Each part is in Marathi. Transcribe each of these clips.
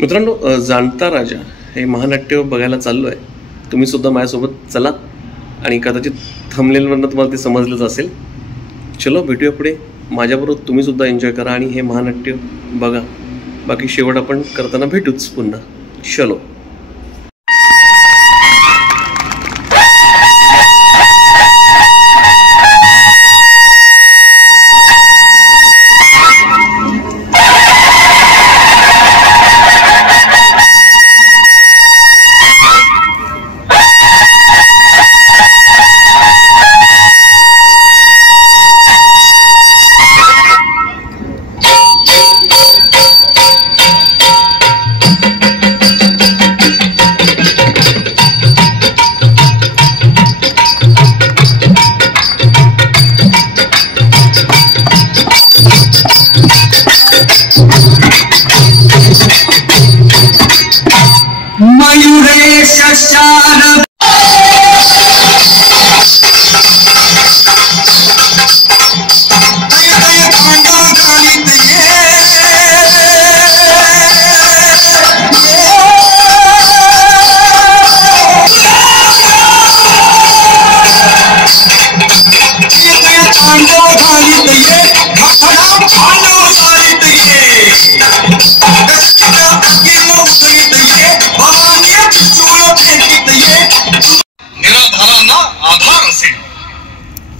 मित्रांनो, जाणता राजा हे महानाट्य बघायला चाललो आहे. तुम्ही सुद्धा माझ्यासोबत चला आणि कदाचित थंबनेलवरनं तुम्हाला ते समजलंच असेल. चलो भेटूया पुढे. माझ्याबरोबर तुम्ही सुद्धा एन्जॉय करा आणि हे महानाट्य बघा. बाकी शेवट आपण करताना भेटूच पुन्हा. चलो.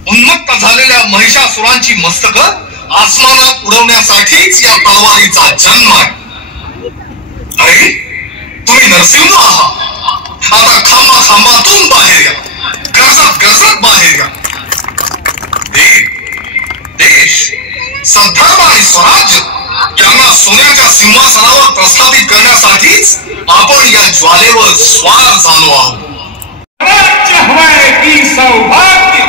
उन्मत्त झालेल्या महिषासुरांची मस्तक आसमानात उडवण्यासाठीच या तलवारीचा जन्म आहे. अरे तुम्ही नरसिंह आहात. आता खांबा खांबातून बाहेर या, गरजत गरजत बाहेर या. देश, सद्धर्म आणि स्वराज्य यांना सोन्याच्या सिंहासनावर प्रस्थापित करण्यासाठीच आपण या ज्वालेवर स्वार झालो आहोत. राज्य हवंय की सौभाग्य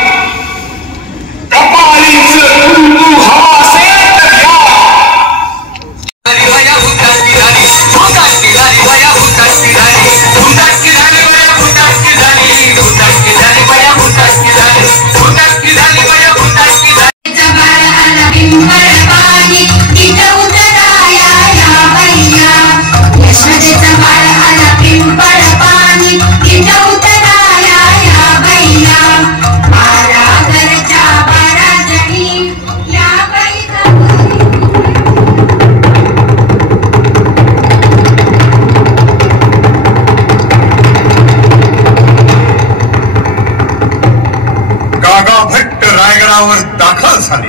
दाखल झाले.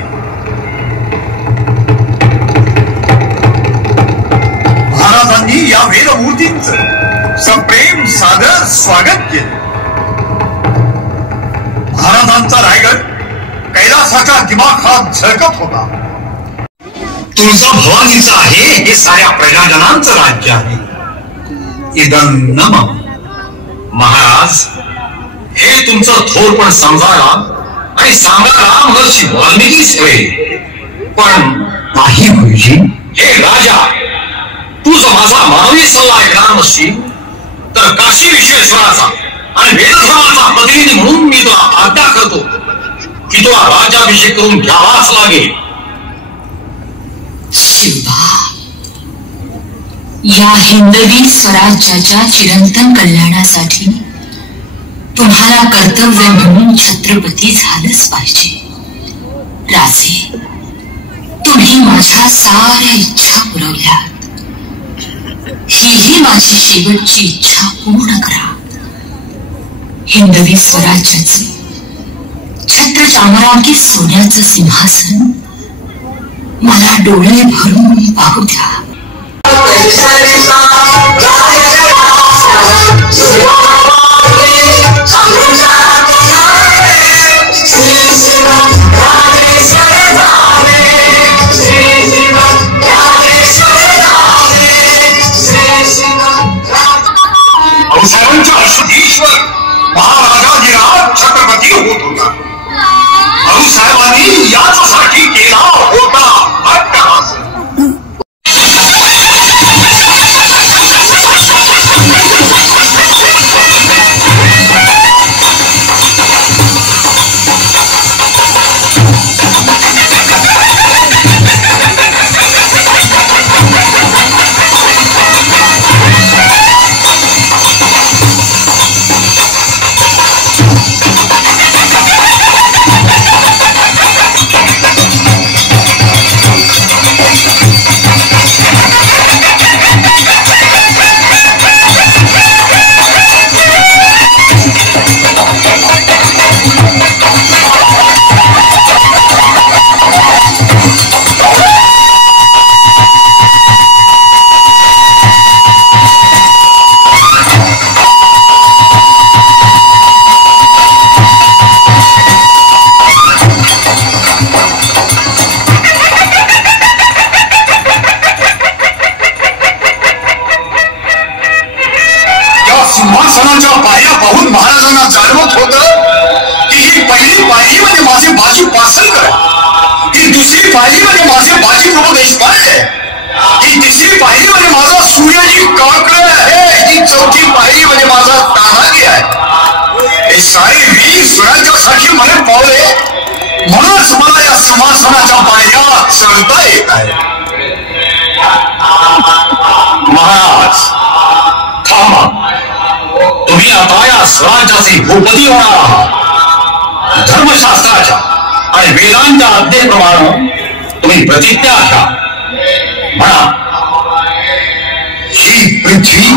महाराजांनी या वेदमूर्तींचं सप्रेम सादर स्वागत केले. महाराजांचा रायगड कैलासाच्या दिमाखात झळकत होता. तुळजा भवानीचं आहे हे साऱ्या प्रजाजनांचं राज्य आहे. इदं नमः. महाराज, हे तुमचं थोरपण समजायला आणि सांगायला महर्षी वाल्मिकीच हवे. पण नाही गुरुजी. हे राजा, तू जर माझा मानवी सल्ला ऐकणार नसशील तर काशी विश्वेश्वराचा आणि वेदधर्माचा प्रतिनिधी म्हणून मी तुला आज्ञा करतो की तुला राज्याभिषेक करून घ्यावाच लागेल. शिवा, या हिंदवी स्वराज्याच्या चिरंतन कल्याणासाठी तुम्हाला कर्तव्य म्हणून छत्रपती झालंच पाहिजे. राजे, तुम्ही माझ्या साऱ्या इच्छा पुरवल्यात. हीही माझी शेवटची इच्छा पूर्ण करा. हिंदवी स्वराज्याचे छत्र चामरांकित सोन्याचं सिंहासन मला डोळे भरून पाहू द्या. अवसायांचा अशुद्धीश्वर महाराजाजीराज छत्रपती होत होता. भाऊसाहेबांनी याच्यासाठी केला होता अट्टहास. सिंहासनाच्या पायऱ्या पाहून महाराजांना जाणवत होतं की ही पहिली पायरी म्हणजे माझे बाजी पासलकर, ही दुसरी पायरी म्हणजे माझे बाजी प्रभू देशपांडे, ही तिसरी पायरी म्हणजे माझा सूर्यजी काळकळ आहे, ही चौथी पायरी म्हणजे माझा तानाजी आहे. हे सारे वीर स्वराज्यासाठी मला पावले, म्हणूनच मला या सिंहासनाच्या पायऱ्या चढता येत आहे. महाराज थांबा, तुम्ही आता या स्वराज्याचे भूपती होणार आहात. धर्मशास्त्राच्या आणि वेदांच्या आज्ञेप्रमाणे तुम्ही प्रतिज्ञा घ्या. म्हणा, ही पृथ्वी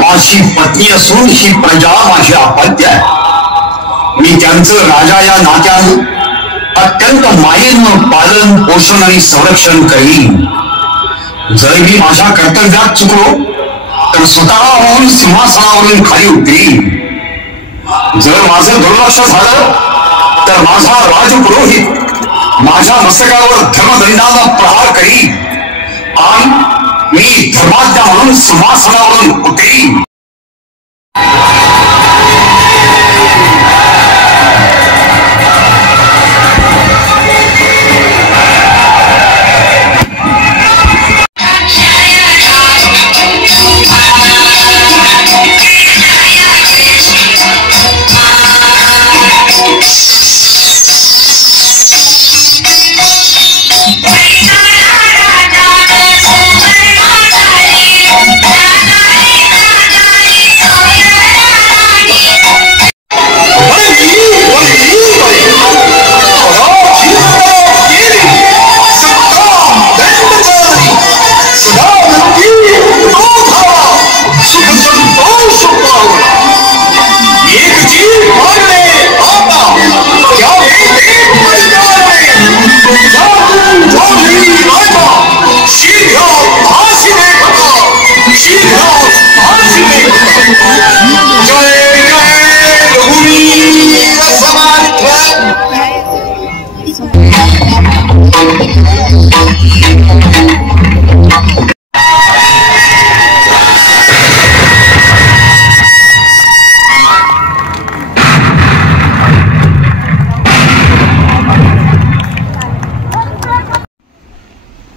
माझी पत्नी असून ही प्रजा माझी अपत्य आहे. मी त्यांचं राजा या नात्यानं अत्यंत मायेनं पालन पोषण आणि संरक्षण करीन. जर मी माझ्या कर्तव्यात चुकलो तर स्वतः होऊन सिंहासनावरून खाली उतरीन. जर माझं दुर्लक्ष झालं तर माझा राजपुरोहित माझ्या मस्तकावर धर्मदंडाचा प्रहार करीन आणि मी धर्माज्ञा म्हणून सिंहासनावरून उतरीन.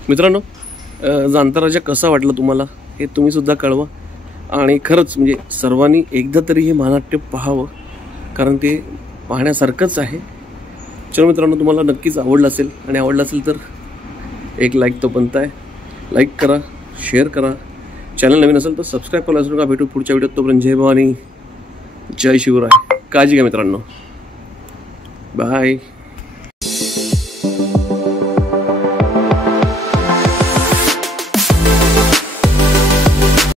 मित्रांनो, जाणता राजा कसा वाटला तुम्हाला हे तुम्ही सुद्धा कळवा. आणि खरंच म्हणजे सर्वांनी एकदा तरी हे महानाट्य पाहावं, कारण ते पाहण्यासारखंच आहे. चलो मित्रांनो, तुम्हाला नक्कीच आवडलं असेल, आणि आवडलं असेल तर एक लाईक तो बनता आहे. लाईक करा, शेअर करा. चॅनल नवीन असेल तर सबस्क्राईब करायला विसरू नका. भेटू पुढच्या व्हिडिओत. तोपर्यंत जय भवानी, जय शिवराय. काळजी घ्या मित्रांनो. बाय.